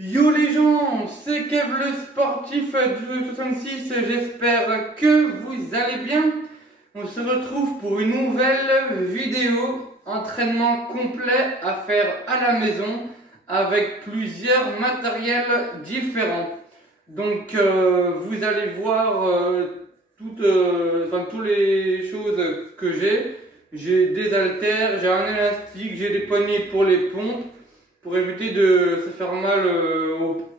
Yo les gens, c'est Kev le sportif du 66, j'espère que vous allez bien. On se retrouve pour une nouvelle vidéo entraînement complet à faire à la maison avec plusieurs matériels différents. Donc vous allez voir toutes les choses que j'ai. J'ai des haltères, j'ai un élastique, j'ai des poignées pour les pompes, pour éviter de se faire mal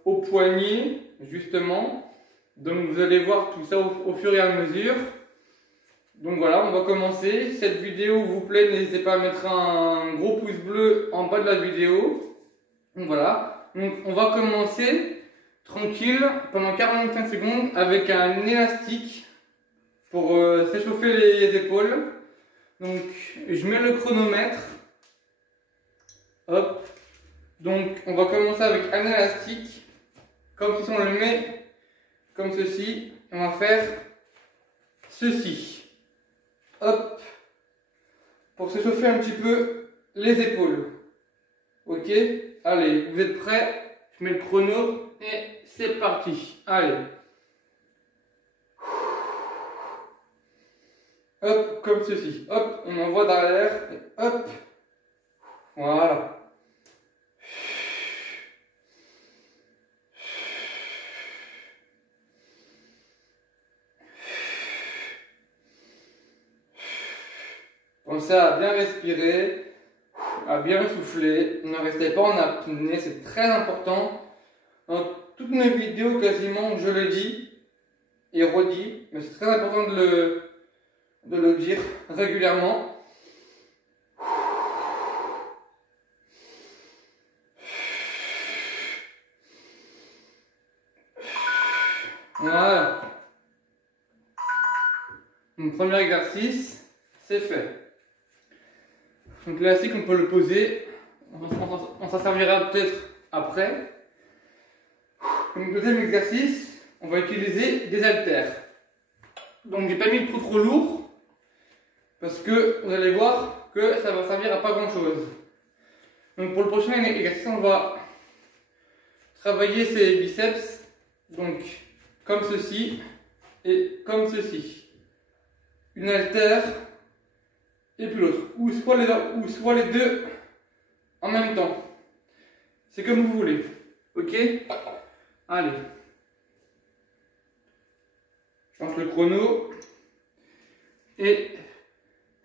au poignet, justement. Donc vous allez voir tout ça au fur et à mesure. Donc voilà, on va commencer. Si cette vidéo vous plaît, n'hésitez pas à mettre un gros pouce bleu en bas de la vidéo. Donc voilà, donc on va commencer tranquille pendant 45 secondes avec un élastique pour s'échauffer les épaules. Donc je mets le chronomètre. Hop. Donc on va commencer avec un élastique. Comme si on le met comme ceci. On va faire ceci. Hop. Pour s'échauffer un petit peu les épaules. Ok. Allez, vous êtes prêts? Je mets le chrono et c'est parti. Allez. Hop, comme ceci. Hop, on envoie derrière. Et hop. Voilà. Pensez à bien respirer, à bien souffler. Ne restez pas en apnée, c'est très important. Dans toutes mes vidéos, quasiment, je le dis et redis, mais c'est très important de le dire régulièrement. Voilà. Mon premier exercice, c'est fait. Donc l'élastique, on peut le poser. On s'en servira peut-être après. Donc deuxième exercice, on va utiliser des haltères. Donc j'ai pas mis trop lourd parce que vous allez voir que ça va servir à pas grand chose. Donc pour le prochain exercice, on va travailler ses biceps. Donc comme ceci et comme ceci. Une haltère et puis l'autre. Ou soit les deux en même temps. C'est comme vous voulez. Ok? Allez. Je lance le chrono. Et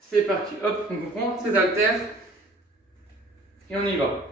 c'est parti. Hop, on prend ses haltères. Et on y va.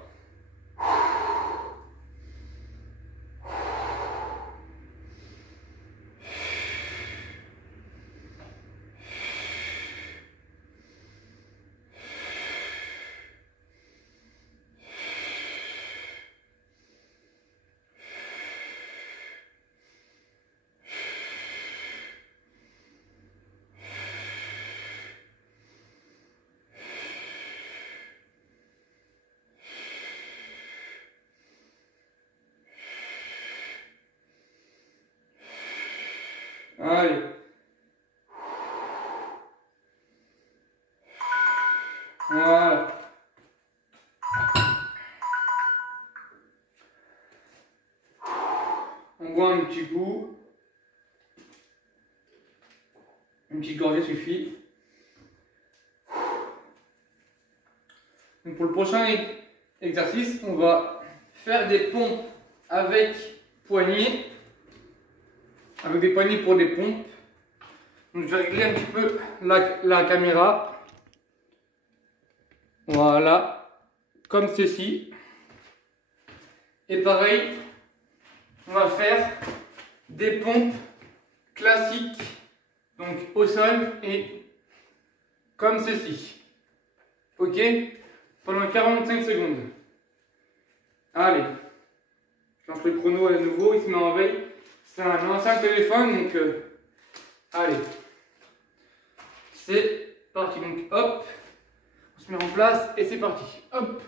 Allez. Voilà. On boit un petit coup. Une petite gorgée suffit. Donc pour le prochain exercice, on va faire des pompes avec poignées. Avec des poignées pour des pompes. Donc je vais régler un petit peu la caméra. Voilà. Comme ceci. Et pareil, on va faire des pompes classiques. Donc au sol et comme ceci. Ok? Pendant 45 secondes. Allez. Je lance le chrono à nouveau, il se met en veille. C'est un ancien téléphone, donc allez. C'est parti. Donc hop, on se met en place et c'est parti. Hop.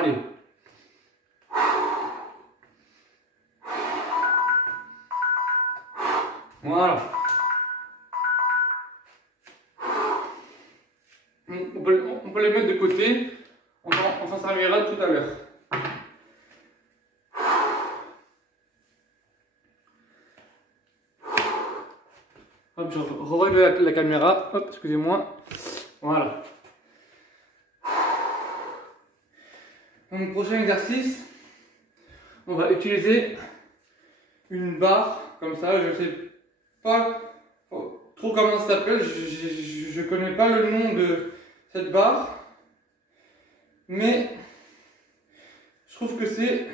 Allez. Voilà. On peut les mettre de côté. On s'en servira tout à l'heure. Hop, je règle la caméra. Hop, excusez-moi. Voilà. Donc, prochain exercice, on va utiliser une barre comme ça. Je sais pas trop comment ça s'appelle. Je connais pas le nom de cette barre, mais je trouve que c'est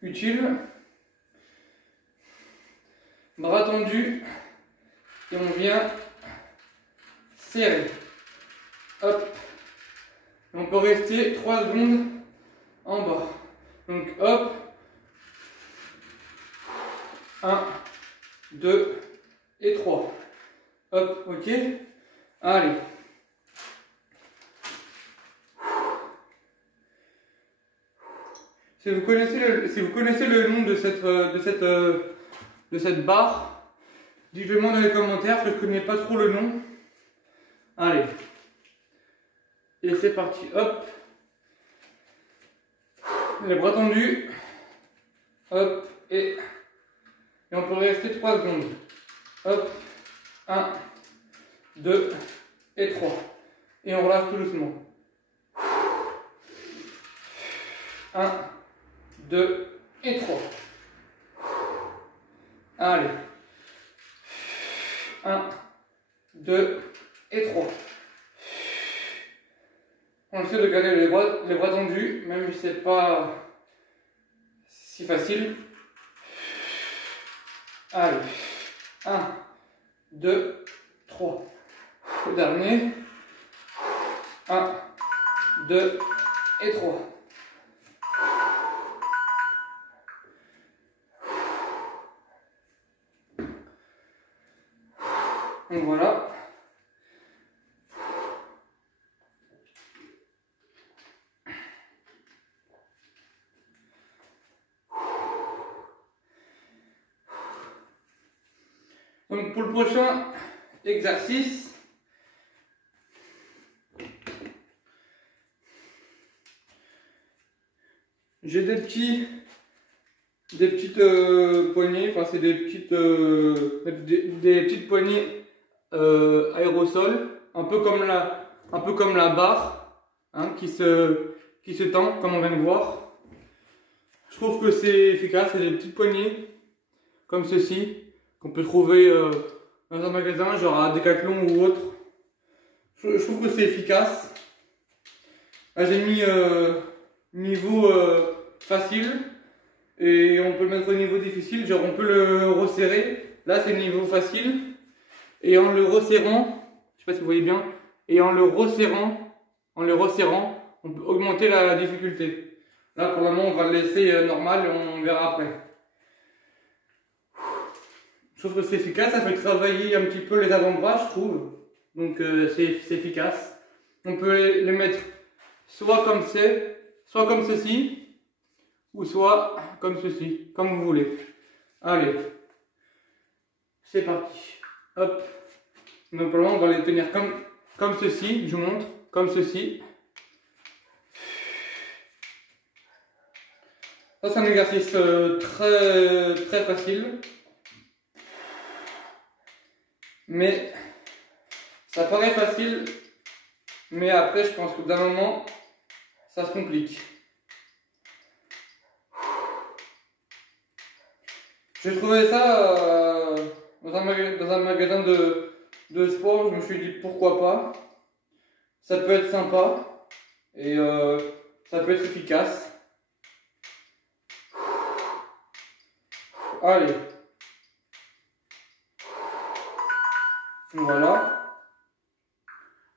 utile. Bras tendu et on vient serrer. Hop. Et on peut rester 3 secondes en bas. Donc hop. 1, 2 et 3. Hop, ok. Allez. Si vous connaissez le nom de cette barre, dites-le-moi dans les commentaires, parce que je ne connais pas trop le nom. Allez. Et c'est parti. Hop. Les bras tendus. Hop. Et on peut rester 3 secondes. Hop. 1, 2 et 3. Et on relâche tout doucement. 1, 2 et 3. Allez. 1, 2 et 3. On essaie de garder les bras tendus, même si c'est pas si facile. Allez. 1, 2, 3. Le dernier. 1, 2 et 3. Donc voilà. Donc pour le prochain exercice, j'ai des petites poignées, enfin c'est des petites poignées aérosols, un peu comme la barre, hein, qui se tend comme on vient de voir. Je trouve que c'est efficace, c'est des petites poignées comme ceci qu'on peut trouver dans un magasin, genre à Decathlon ou autre. Je trouve que c'est efficace. Là j'ai mis niveau facile et on peut le mettre au niveau difficile, genre on peut le resserrer. Là c'est niveau facile et en le resserrant, je sais pas si vous voyez bien, et en le resserrant, on peut augmenter la difficulté. Là pour le moment on va le laisser normal et on verra après. Je trouve que c'est efficace, ça fait travailler un petit peu les avant-bras, je trouve. Donc c'est efficace. On peut les mettre soit comme ceci, ou soit comme ceci, comme vous voulez. Allez, c'est parti. Hop. Donc on va les tenir comme ceci, je vous montre, comme ceci. Ça c'est un exercice très facile. Mais ça paraît facile, mais après je pense que d'un moment ça se complique. J'ai trouvé ça dans un magasin de sport, je me suis dit pourquoi pas. Ça peut être sympa et ça peut être efficace. Allez. Voilà.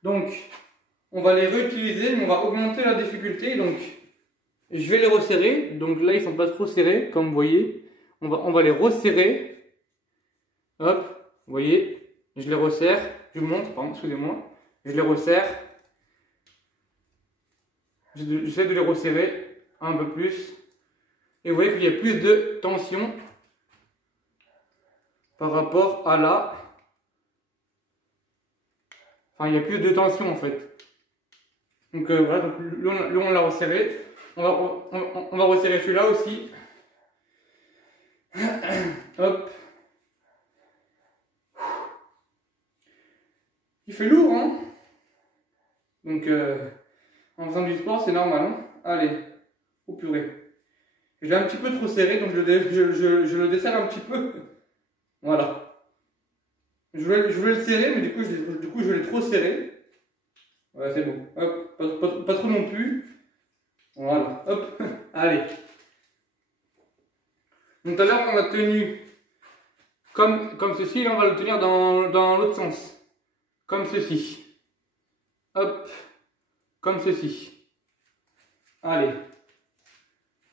Donc, on va les réutiliser, mais on va augmenter la difficulté. Donc, je vais les resserrer. Donc là, ils sont pas trop serrés, comme vous voyez. On va les resserrer. Hop, vous voyez. Je les resserre. Je vous montre, pardon, excusez-moi. Je les resserre. j'essaie de les resserrer un peu plus. Et vous voyez qu'il y a plus de tension par rapport à là. Enfin, il y a plus de tension en fait. Donc voilà, donc, là on l'a resserré. On va resserrer celui-là aussi. Hop. Il fait lourd, hein. Donc en faisant du sport, c'est normal, hein. Allez, oh purée. Je l'ai un petit peu trop serré, donc je le desserre un petit peu. Voilà. Je voulais le serrer, mais du coup je l'ai trop serré. Voilà, c'est bon. Hop, pas trop non plus. Voilà, hop, allez. Donc tout à l'heure on l'a tenu comme ceci, là on va le tenir dans l'autre sens. Comme ceci. Hop, comme ceci. Allez.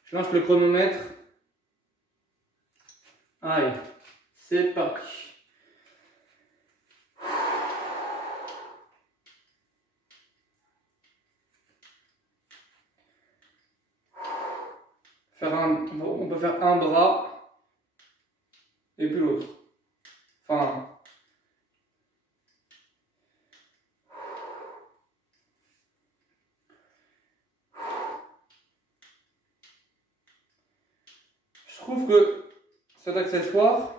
Je lance le chronomètre. Allez, c'est parti. On peut faire un bras et puis l'autre. Enfin. Je trouve que cet accessoire,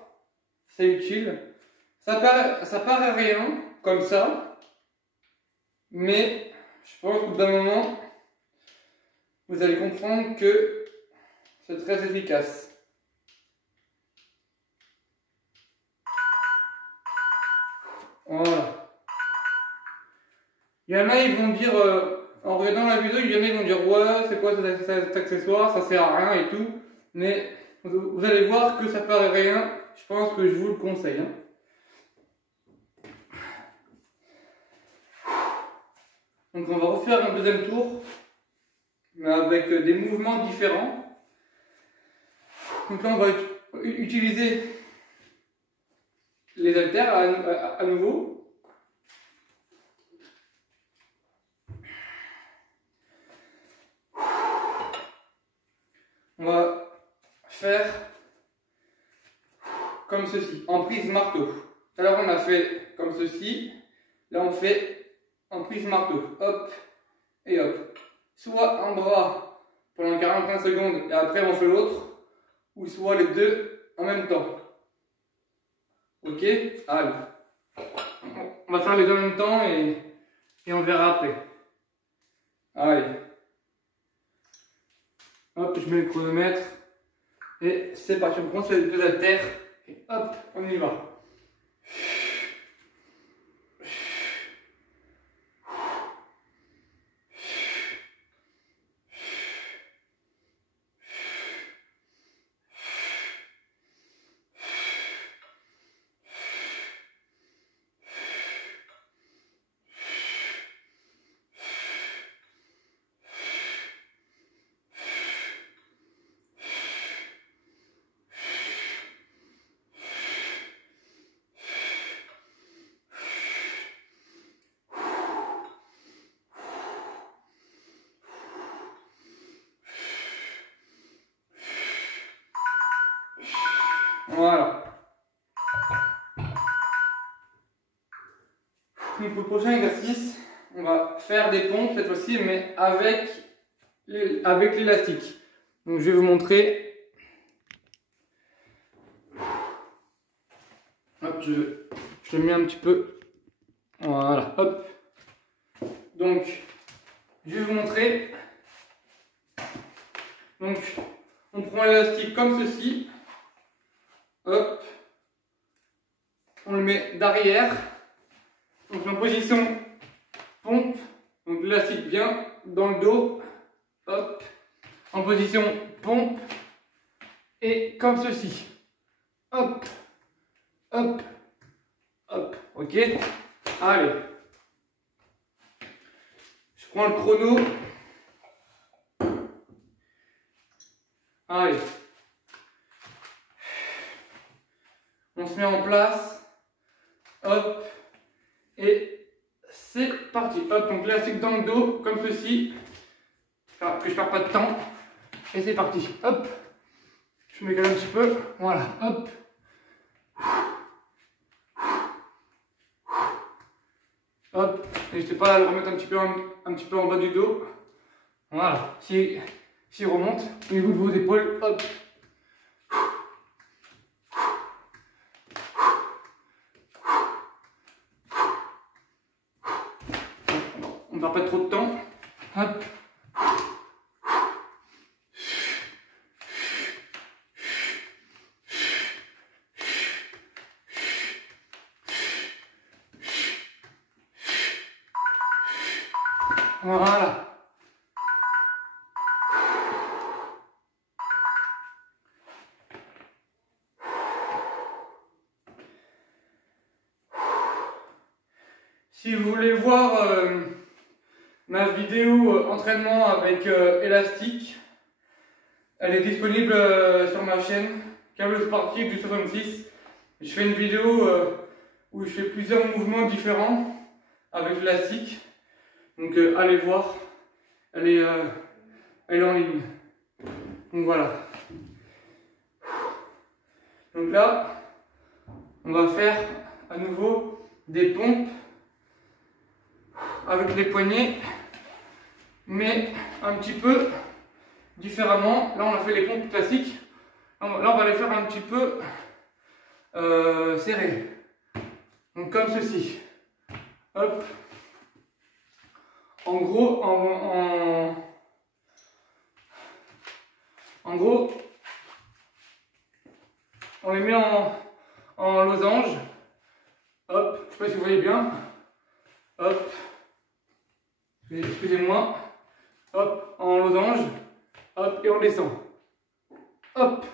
c'est utile. Ça paraît rien, comme ça. Mais je pense qu'au bout d'un moment, vous allez comprendre que c'est très efficace. Voilà. Il y en a, ils vont dire, en regardant la vidéo, il y en a, ils vont dire, ouais, c'est quoi cet accessoire, ça sert à rien et tout. Mais vous allez voir que ça paraît rien. Je pense que je vous le conseille, hein. Donc on va refaire un deuxième tour, mais avec des mouvements différents. Donc là on va utiliser les haltères à nouveau. On va faire comme ceci, en prise marteau. Alors on a fait comme ceci, là on fait en prise marteau, hop et hop. Soit un bras pendant 45 secondes et après on fait l'autre, ou soit les deux en même temps. Ok, allez. On va faire les deux en même temps et on verra après. Allez. Hop, je mets le chronomètre. Et c'est parti, on prend les deux haltères. Et hop, on y va. Voilà. Donc pour le prochain exercice, on va faire des pompes cette fois-ci, mais avec l'élastique. Donc je vais vous montrer. Hop, je le mets un petit peu. Voilà, hop. Donc, je vais vous montrer. Donc, on prend l'élastique comme ceci. Hop. On le met derrière. Donc en position pompe. Donc l'élastique bien dans le dos. Hop. En position pompe. Et comme ceci. Hop. Hop. Hop. Ok. Allez. Je prends le chrono. Allez. On se met en place. Hop. Et c'est parti. Hop. Donc l'élastique dans le dos, comme ceci. que je perds pas de temps. Et c'est parti. Hop. Je me cale un petit peu. Voilà. Hop. Hop. N'hésitez pas à le remettre un petit peu en bas du dos. Voilà. S'il remonte au niveau de vos épaules. Hop. On ne perd pas trop de temps. Hop. Voilà. Si vous voulez voir ma vidéo entraînement avec élastique, elle est disponible sur ma chaîne Câble Sportif du 66. Je fais une vidéo où je fais plusieurs mouvements différents avec l'élastique. Donc allez voir, elle est en ligne. Donc voilà. Donc là, on va faire à nouveau des pompes avec les poignets, mais un petit peu différemment. Là, on a fait les pompes classiques. Là, on va les faire un petit peu serrées. Donc comme ceci. Hop. En gros, en gros, on les met en losange. Hop, je ne sais pas si vous voyez bien. Hop, excusez-moi. Hop, en losange. Hop, et on descend. Hop,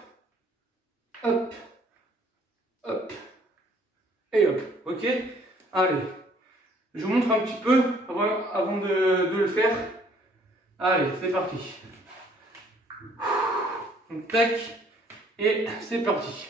hop, hop, et hop. Ok? Allez. Je vous montre un petit peu avant de le faire. Allez, c'est parti. Donc, tac, et c'est parti.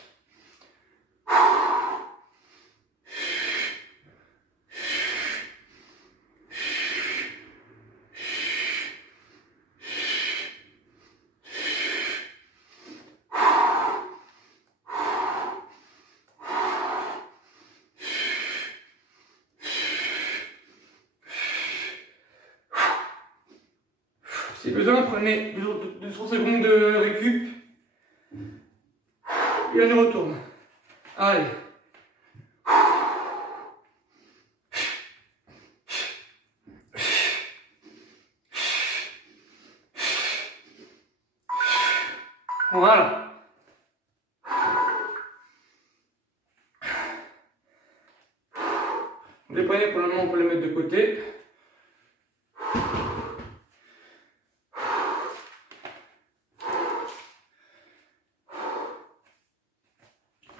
Si besoin, prenez 2-3 secondes de récup et on y retourne. Allez. Voilà. Les poignets, pour le moment, on peut les mettre de côté.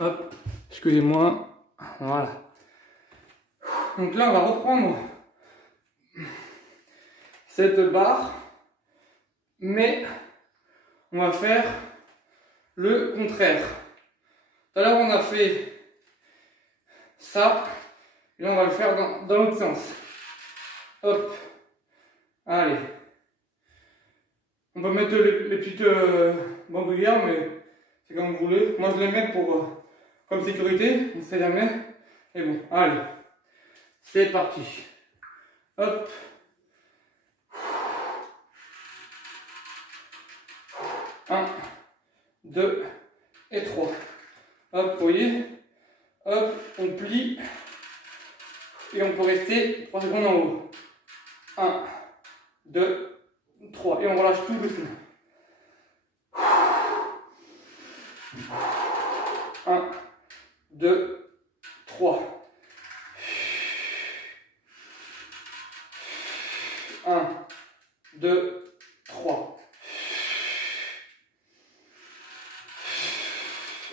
Hop, excusez-moi, voilà. Donc là, on va reprendre cette barre, mais on va faire le contraire. Tout à l'heure, on a fait ça, et là, on va le faire dans l'autre sens. Hop, allez. On peut mettre les petites bandoulières, mais c'est comme vous voulez. Moi, je les mets pour... comme sécurité, on ne sait jamais. Et bon, allez, c'est parti. Hop. Un, 2 et 3. Hop, vous voyez. Hop, on plie. Et on peut rester 3 secondes en haut. 1, 2, 3. Et on relâche tout doucement. 1, 2, 3. 1, 2, 3.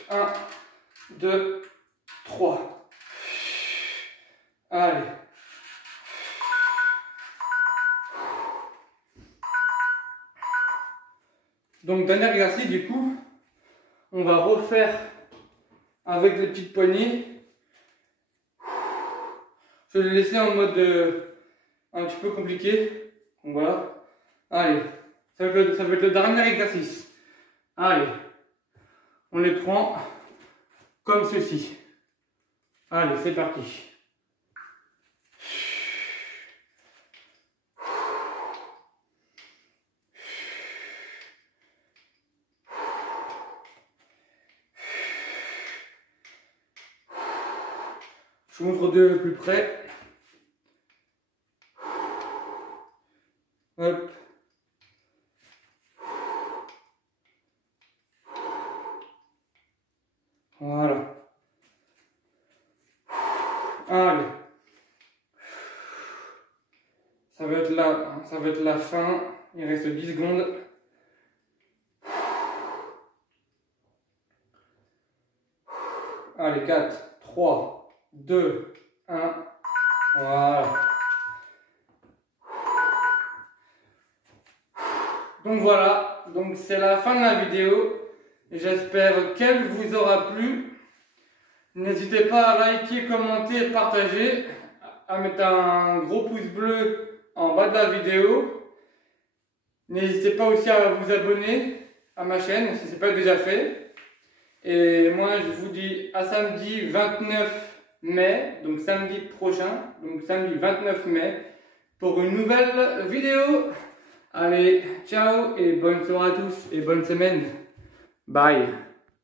1, 2, 3. Allez. Donc, dernier exercice, du coup, on va refaire avec les petites poignées. Je vais les laisser en mode un petit peu compliqué. Donc voilà. Allez, Ça va être le dernier exercice. Allez, on les prend comme ceci. Allez, c'est parti. Je vous montre de plus près. Hop. Voilà. Allez. Ça va être la fin. Il reste 10 secondes. Allez, 4, 3, 2, 1. Voilà. Donc voilà, donc c'est la fin de la vidéo. J'espère qu'elle vous aura plu. N'hésitez pas à liker, commenter, partager, à mettre un gros pouce bleu en bas de la vidéo. N'hésitez pas aussi à vous abonner à ma chaîne si ce n'est pas déjà fait. Et moi je vous dis à samedi 29 mai, donc samedi prochain, donc samedi 29 mai, pour une nouvelle vidéo. Allez, ciao et bonne soirée à tous et bonne semaine. Bye.